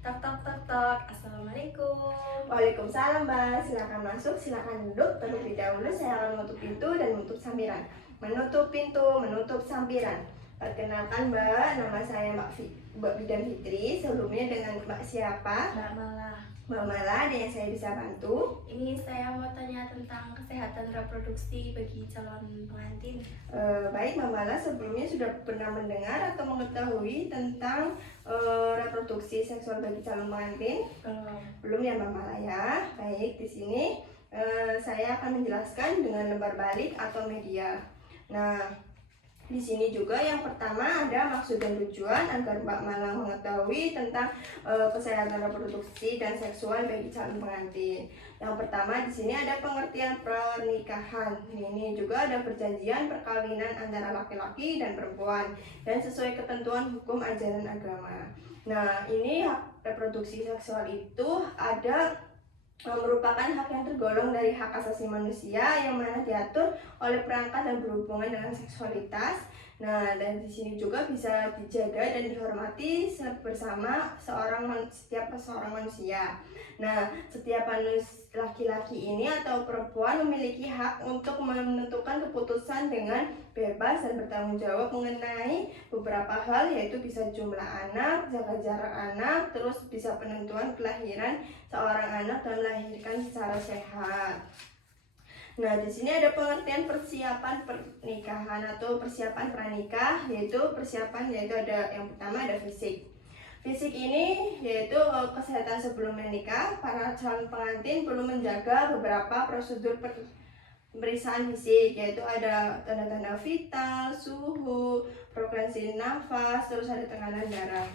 Tok tok tok tok. Assalamualaikum. Waalaikumsalam Mbak, silakan masuk, silakan duduk. Terlebih dahulu saya akan menutup pintu dan menutup sambiran. Menutup pintu, menutup sambiran. Perkenalkan Mbak, nama saya Mbak Bidan Fitri. Sebelumnya dengan Mbak siapa? Mbak Mala. Mbak Mala, ada yang saya bisa bantu? Ini saya mau tanya tentang kesehatan reproduksi bagi calon pengantin. Baik Mbak Mala, sebelumnya sudah pernah mendengar atau mengetahui tentang reproduksi seksual bagi calon pengantin? Belum ya Mbak Mala ya. Baik, di sini saya akan menjelaskan dengan lembar balik atau media. Nah, di sini juga yang pertama ada maksud dan tujuan agar Mbak Mala mengetahui tentang kesehatan reproduksi dan seksual bagi calon pengantin. Yang pertama di sini ada pengertian pernikahan. Ini juga ada perjanjian perkawinan antara laki-laki dan perempuan dan sesuai ketentuan hukum ajaran agama. Nah, ini hak reproduksi seksual itu ada merupakan hak yang tergolong dari hak asasi manusia yang mana diatur oleh perangkat dan berhubungan dengan seksualitas. Nah, dan di sini juga bisa dijaga dan dihormati bersama setiap seorang manusia. Nah, setiap laki-laki ini atau perempuan memiliki hak untuk menentukan keputusan dengan bebas dan bertanggung jawab mengenai beberapa hal, yaitu bisa jumlah anak, jaga jarak anak, terus bisa penentuan kelahiran seorang anak dan melahirkan secara sehat. Nah, di sini ada pengertian persiapan pernikahan atau persiapan pranikah, yaitu ada yang pertama ada fisik. Fisik ini yaitu kesehatan sebelum menikah. Para calon pengantin perlu menjaga beberapa prosedur pemeriksaan fisik, yaitu ada tanda-tanda vital, suhu, frekuensi nafas, terus ada tekanan darah.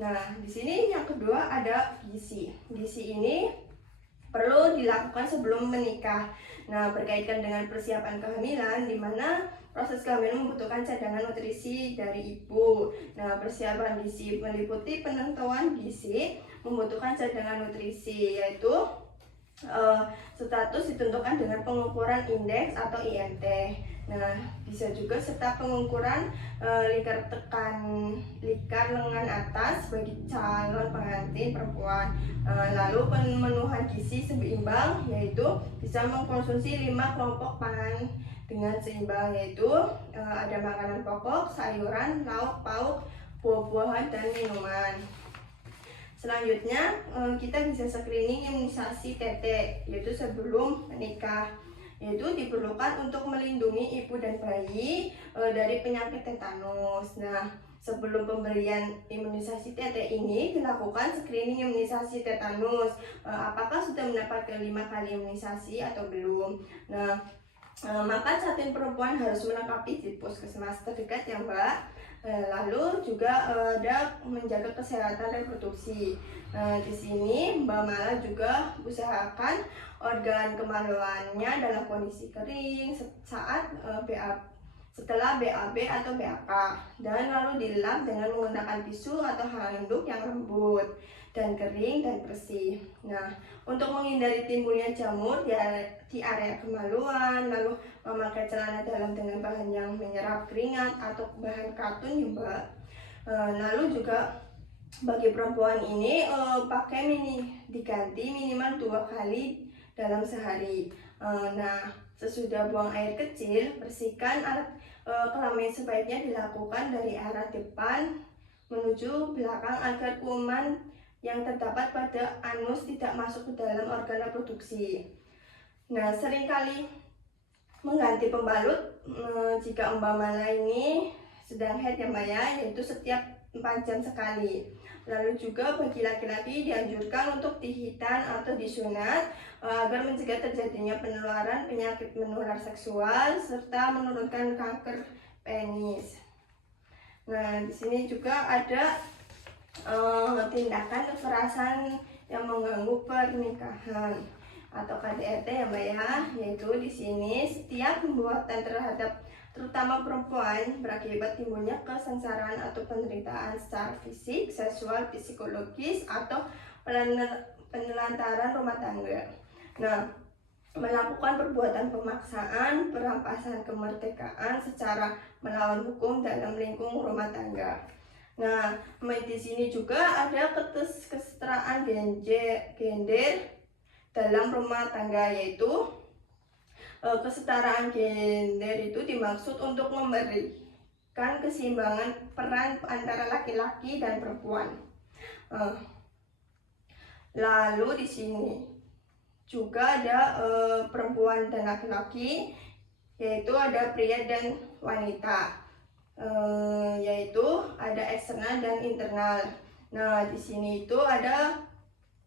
Nah, di sini yang kedua ada gizi. Gizi ini perlu dilakukan sebelum menikah. Nah, berkaitan dengan persiapan kehamilan, di mana proses kehamilan membutuhkan cadangan nutrisi dari ibu. Nah, persiapan gizi meliputi penentuan gizi, membutuhkan cadangan nutrisi, yaitu status ditentukan dengan pengukuran indeks atau IMT. Nah, bisa juga serta pengukuran lingkar lengan atas bagi calon pengantin perempuan. Lalu pemenuhan gizi seimbang, yaitu bisa mengkonsumsi 5 kelompok pangan dengan seimbang, yaitu ada makanan pokok, sayuran, lauk pauk, buah-buahan, dan minuman. Selanjutnya kita bisa screening imunisasi TT, yaitu sebelum menikah, yaitu diperlukan untuk melindungi ibu dan bayi dari penyakit tetanus. Nah, sebelum pemberian imunisasi TT ini dilakukan screening imunisasi tetanus. Apakah sudah mendapatkan 5 kali imunisasi atau belum? Nah, maka catin perempuan harus melengkapi di puskesmas terdekat ya Mbak. Lalu juga ada menjaga kesehatan reproduksi. Di sini Mbak Mala juga usahakan organ kemaluannya dalam kondisi kering saat setelah BAB atau BAK, dan lalu dilap dengan menggunakan tisu atau handuk yang lembut dan kering dan bersih. Nah, untuk menghindari timbulnya jamur di area kemaluan, lalu memakai celana dalam dengan bahan yang menyerap keringat atau bahan katun ya Mbak. Lalu juga bagi perempuan ini diganti minimal 2 kali dalam sehari. Nah, sesudah buang air kecil, bersihkan alat kelamin sebaiknya dilakukan dari arah depan menuju belakang agar kuman yang terdapat pada anus tidak masuk ke dalam organ reproduksi. Nah, seringkali mengganti pembalut jika Mbak Mala ini sedang haid ya Mbak ya, yaitu setiap 4 jam sekali. Lalu juga bagi laki-laki dianjurkan untuk dihitan atau disunat agar mencegah terjadinya penularan penyakit menular seksual serta menurunkan kanker penis. Nah, di sini juga ada tindakan kekerasan yang mengganggu pernikahan atau KDRT ya Mbak ya, yaitu di sini setiap perbuatan terhadap terutama perempuan berakibat timbulnya kesengsaraan atau penderitaan secara fisik, seksual, psikologis atau penelantaran rumah tangga. Nah, melakukan perbuatan pemaksaan, perampasan kemerdekaan secara melawan hukum dalam lingkungan rumah tangga. Nah, di sini juga ada gender dalam rumah tangga, yaitu kesetaraan gender itu dimaksud untuk memberikan keseimbangan peran antara laki-laki dan perempuan. Lalu di sini juga ada perempuan dan laki-laki, yaitu ada pria dan wanita, yaitu ada eksternal dan internal. Nah, di sini itu ada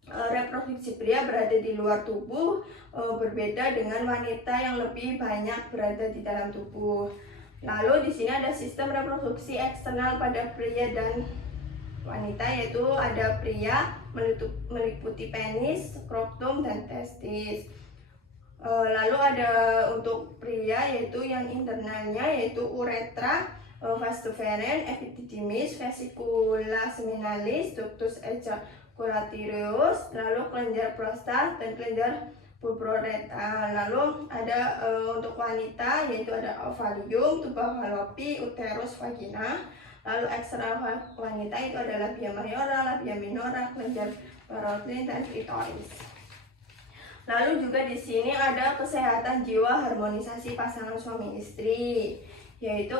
reproduksi pria berada di luar tubuh, berbeda dengan wanita yang lebih banyak berada di dalam tubuh. Lalu di sini ada sistem reproduksi eksternal pada pria dan wanita, yaitu ada pria meliputi penis, skrotum, dan testis. Lalu ada untuk pria yaitu yang internalnya, yaitu uretra, vas deferens, epididymis, vesicula seminalis, ductus ejaculatorius, lalu kelenjar prostat dan kelenjar pulporetal. Lalu ada untuk wanita yaitu ada ovarium, tuba fallopi, uterus, vagina. Lalu eksternal wanita itu ada labia mayora, labia minora, kelenjar parotid, dan klitoris. Lalu juga di sini ada kesehatan jiwa harmonisasi pasangan suami istri, yaitu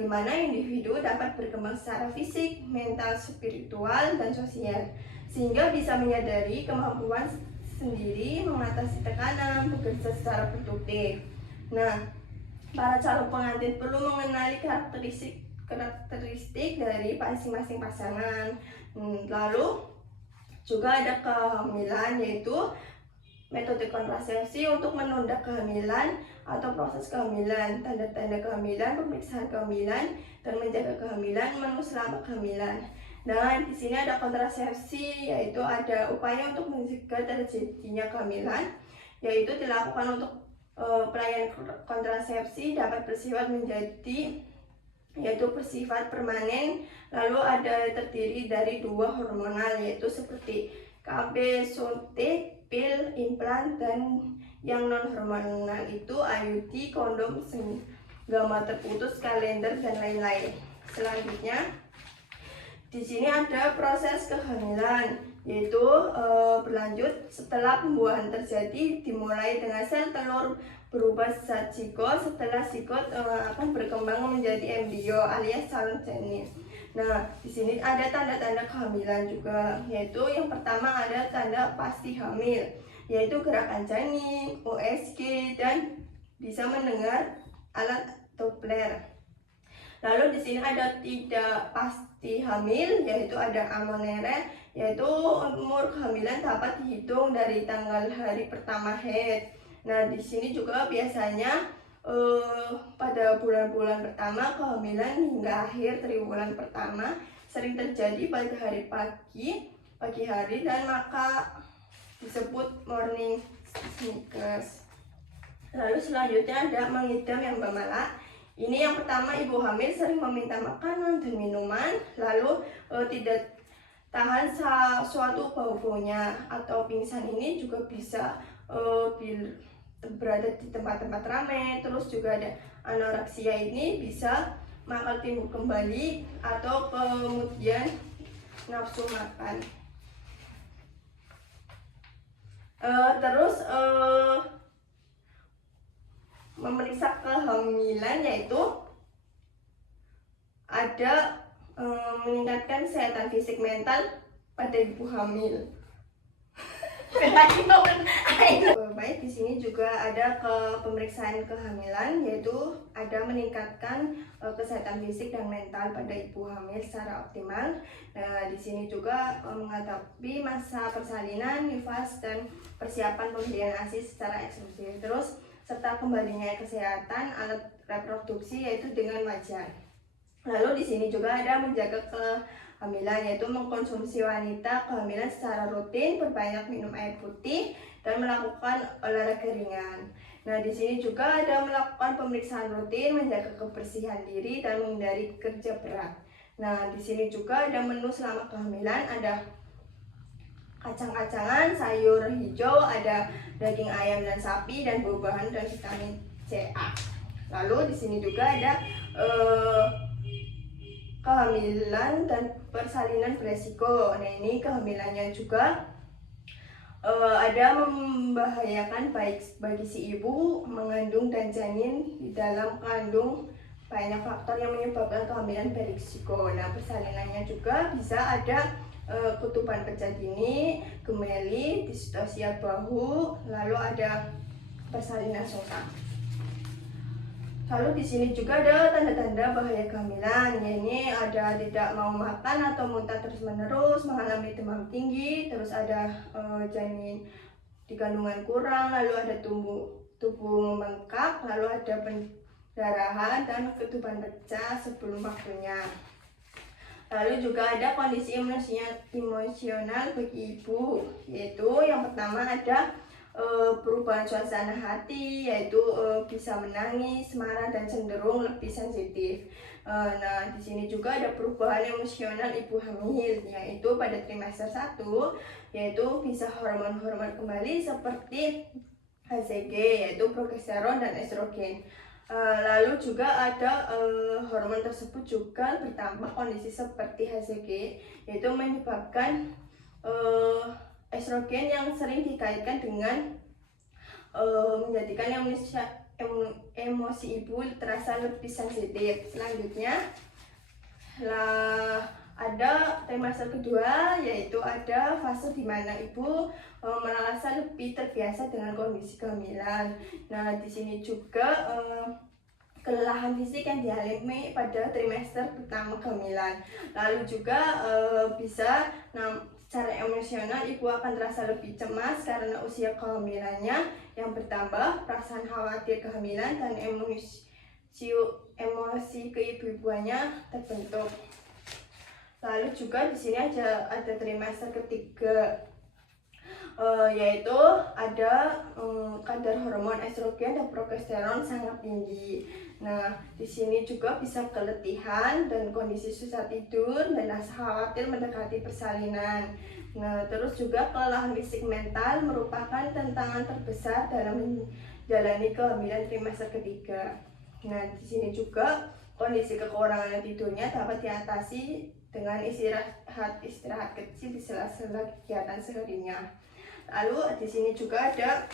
di mana individu dapat berkembang secara fisik, mental, spiritual, dan sosial, sehingga bisa menyadari kemampuan sendiri mengatasi tekanan, bekerja secara produktif. Nah, para calon pengantin perlu mengenali karakteristik dari masing-masing pasangan. Lalu juga ada kehamilan, yaitu metode kontrasepsi untuk menunda kehamilan atau proses kehamilan, tanda-tanda kehamilan, pemeriksaan kehamilan, dan menjaga kehamilan, menu selama kehamilan. Nah, di sini ada kontrasepsi, yaitu ada upaya untuk mencegah terjadinya kehamilan, yaitu dilakukan untuk pelayanan kontrasepsi dapat bersifat bersifat permanen. Lalu ada terdiri dari 2 hormonal, yaitu seperti KB, suntik, pil, implan, dan yang non hormonal itu IUD, kondom, gamma terputus, kalender, dan lain-lain. Selanjutnya di sini ada proses kehamilan, yaitu berlanjut setelah pembuahan terjadi, dimulai dengan sel telur berubah zat zigot. Setelah zigot akan berkembang menjadi embrio alias calon janin. Nah, di sini ada tanda-tanda kehamilan juga, yaitu yang pertama ada tanda pasti hamil, yaitu gerakan janin, USG, dan bisa mendengar alat Doppler. Lalu di sini ada tidak pasti hamil, yaitu ada amenorrhea, yaitu umur kehamilan dapat dihitung dari tanggal hari pertama haid. Nah, di sini juga biasanya pada bulan-bulan pertama kehamilan hingga akhir triwulan pertama sering terjadi pada hari pagi hari, dan maka disebut morning sickness. Lalu selanjutnya ada mengidam yang bermala. Ini yang pertama, ibu hamil sering meminta makanan dan minuman, lalu tidak tahan suatu bau-baunya atau pingsan. Ini juga bisa berada di tempat-tempat ramai. Terus juga ada anoreksia, ini bisa maka timbul kembali atau kemudian nafsu makan. Terus memeriksa kehamilan, yaitu ada meningkatkan kesehatan fisik mental pada ibu hamil. Baik, di sini juga ada pemeriksaan kehamilan, yaitu ada meningkatkan kesehatan fisik dan mental pada ibu hamil secara optimal. Nah, di sini juga menghadapi masa persalinan, nifas, dan persiapan pemberian ASI secara eksklusif. Terus serta kembalinya kesehatan alat reproduksi, yaitu dengan wajar. Lalu di sini juga ada menjaga kehamilan, yaitu mengkonsumsi wanita kehamilan secara rutin, berbanyak minum air putih, dan melakukan olahraga ringan. Nah, di sini juga ada melakukan pemeriksaan rutin, menjaga kebersihan diri, dan menghindari kerja berat. Nah, di sini juga ada menu selama kehamilan, ada kacang-kacangan, sayur hijau, ada daging ayam dan sapi, dan buah-buahan dan vitamin C, A. Lalu di sini juga ada kehamilan dan persalinan beresiko. Nah, ini kehamilannya juga ada membahayakan baik bagi si ibu mengandung dan janin di dalam kandung banyak faktor yang menyebabkan kehamilan berisiko. Nah, persalinannya juga bisa ada kutuban pecah dini, gemeli, distosia bahu, lalu ada persalinan sengkang. Lalu di sini juga ada tanda-tanda bahaya kehamilan, yaitu ada tidak mau makan atau muntah terus-menerus, mengalami demam tinggi, terus ada janin di kandungan kurang, lalu ada tubuh membengkak, lalu ada pendarahan dan ketuban pecah sebelum waktunya. Lalu juga ada kondisi emosional bagi ibu, yaitu yang pertama ada perubahan suasana hati, yaitu bisa menangis, marah, dan cenderung lebih sensitif. Nah, di sini juga ada perubahan emosional ibu hamil, yaitu pada trimester 1, yaitu bisa hormon-hormon kembali seperti HCG, yaitu progesteron dan estrogen. Lalu juga ada hormon tersebut juga bertambah kondisi seperti HCG, yaitu menyebabkan estrogen yang sering dikaitkan dengan menjadikan emosi ibu terasa lebih sensitif. Selanjutnya ada trimester kedua, yaitu ada fase di mana ibu merasa lebih terbiasa dengan kondisi kehamilan. Nah, di sini juga kelelahan fisik yang dialami pada trimester pertama kehamilan. Lalu juga bisa secara emosional ibu akan terasa lebih cemas karena usia kehamilannya yang bertambah, perasaan khawatir kehamilan, dan emosi keibu-ibuannya terbentuk. Lalu juga di sini ada trimester ketiga, yaitu ada kadar hormon estrogen dan progesteron sangat tinggi. Nah, di sini juga bisa keletihan dan kondisi susah tidur dan rasa khawatir mendekati persalinan. Nah, terus juga kelelahan fisik mental merupakan tantangan terbesar dalam menjalani kehamilan trimester ketiga. Nah, di sini juga kondisi kekurangan tidurnya dapat diatasi dengan istirahat kecil di sela-sela kegiatan seharinya. Lalu di sini juga ada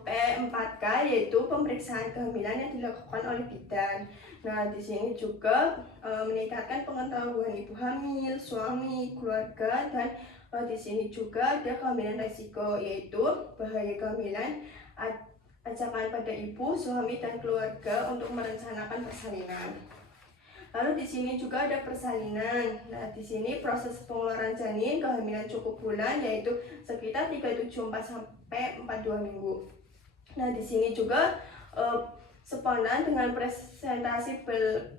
P4K, yaitu pemeriksaan kehamilan yang dilakukan oleh bidan. Nah, di sini juga meningkatkan pengetahuan ibu hamil, suami, keluarga, dan di sini juga ada kehamilan resiko, yaitu bahaya kehamilan, ajakan pada ibu, suami, dan keluarga untuk merencanakan persalinan. Lalu di sini juga ada persalinan. Nah, di sini proses pengeluaran janin kehamilan cukup bulan, yaitu sekitar 374 sampai 42 minggu. Nah, di sini juga spontan dengan presentasi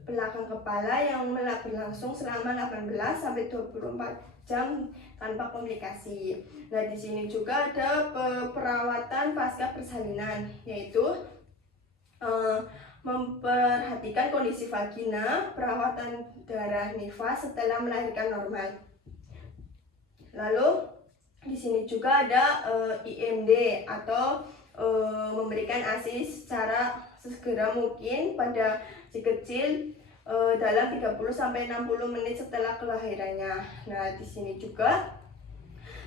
belakang kepala yang berlangsung selama 18 sampai 24 jam tanpa komplikasi. Nah, di sini juga ada perawatan pasca persalinan, yaitu memperhatikan kondisi vagina, perawatan darah nifas setelah melahirkan normal. Lalu di sini juga ada IMD atau memberikan ASI secara segera mungkin pada si kecil dalam 30-60 menit setelah kelahirannya. Nah, di sini juga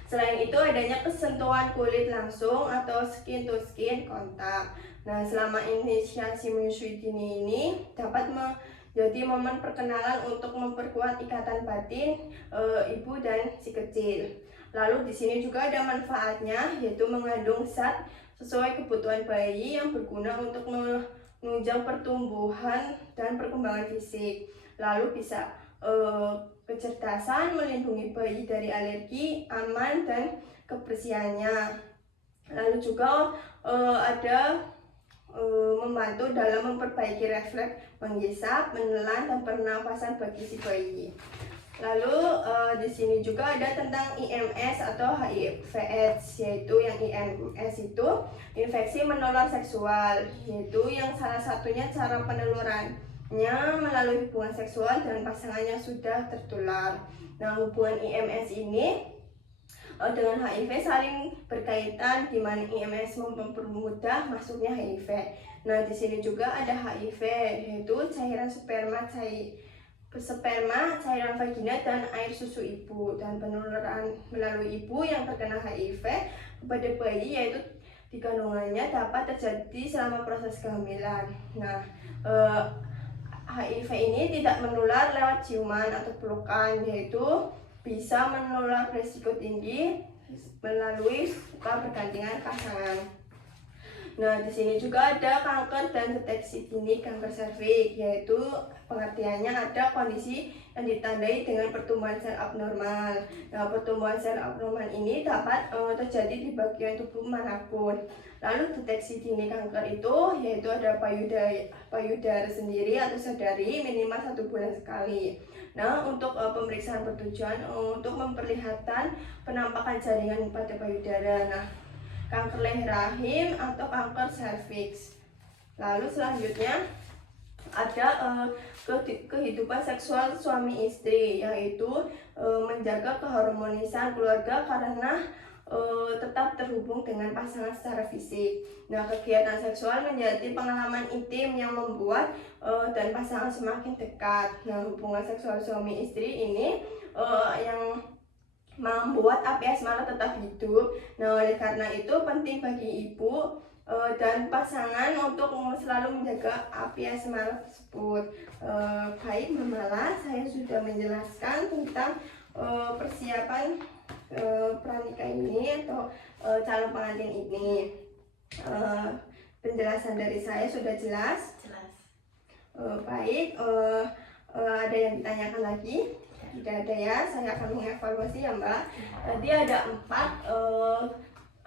selain itu adanya kesentuhan kulit langsung atau skin to skin kontak. Nah, selama inisiasi menyusui dini ini dapat menjadi momen perkenalan untuk memperkuat ikatan batin ibu dan si kecil. Lalu di sini juga ada manfaatnya, yaitu mengandung zat sesuai kebutuhan bayi yang berguna untuk menunjang pertumbuhan dan perkembangan fisik. Lalu bisa kecerdasan, melindungi bayi dari alergi, aman, dan kebersihannya. Lalu juga ada membantu dalam memperbaiki refleks menghisap, menelan, dan pernapasan bagi si bayi. Lalu di sini juga ada tentang IMS atau HIV/AIDS, yaitu yang IMS itu infeksi menular seksual, yaitu yang salah satunya cara penelurannya melalui hubungan seksual dan pasangannya sudah tertular. Nah, hubungan IMS ini dengan HIV saling berkaitan, di mana IMS mempermudah masuknya HIV. Nah, di sini juga ada HIV, yaitu cairan sperma sperma, cairan vagina, dan air susu ibu. Dan penularan melalui ibu yang terkena HIV kepada bayi yaitu di kandungannya dapat terjadi selama proses kehamilan. Nah, HIV ini tidak menular lewat ciuman atau pelukan, yaitu bisa menular berisiko tinggi melalui suka bergandengan pasangan. Nah, di sini juga ada kanker dan deteksi dini kanker serviks, yaitu pengertiannya ada kondisi yang ditandai dengan pertumbuhan sel abnormal. Nah, pertumbuhan sel abnormal ini dapat terjadi di bagian tubuh manapun. Lalu deteksi dini kanker itu yaitu ada payudara sendiri atau sadari minimal 1 bulan sekali. Nah, untuk pemeriksaan bertujuan untuk memperlihatkan penampakan jaringan pada payudara. Nah, kanker leher rahim atau kanker serviks. Lalu selanjutnya ada kehidupan seksual suami istri, yaitu menjaga keharmonisan keluarga karena tetap terhubung dengan pasangan secara fisik. Nah, kegiatan seksual menjadi pengalaman intim yang membuat dan pasangan semakin dekat. Nah, hubungan seksual suami istri ini yang membuat api asmara tetap hidup. Nah, oleh karena itu penting bagi ibu dan pasangan untuk selalu menjaga api asmara tersebut. Baik Mama, saya sudah menjelaskan tentang persiapan pranikah ini atau calon pengantin ini. Penjelasan dari saya sudah jelas. Baik, ada yang ditanyakan lagi? Tidak ada ya, saya akan mengevaluasi ya Mbak. Tadi ada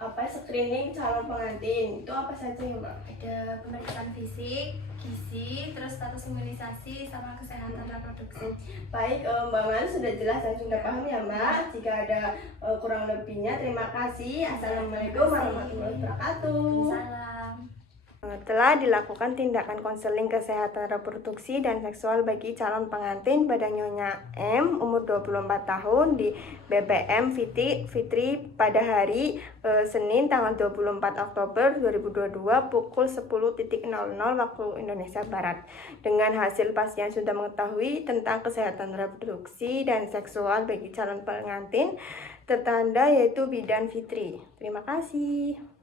4 screening calon pengantin. Itu apa saja ya Mbak? Ada pemeriksaan fisik, gizi, terus status imunisasi, sama kesehatan reproduksi. Baik, Mbak Man sudah jelas dan sudah paham ya Mbak. Jika ada kurang lebihnya, terima kasih. Assalamualaikum warahmatullahi wabarakatuh. Salam. Telah dilakukan tindakan konseling kesehatan reproduksi dan seksual bagi calon pengantin pada Nyonya M umur 24 tahun di BPM Fitri pada hari Senin tanggal 24 Oktober 2022 pukul 10.00 waktu Indonesia Barat. Dengan hasil pasien sudah mengetahui tentang kesehatan reproduksi dan seksual bagi calon pengantin tertanda yaitu bidan Fitri. Terima kasih.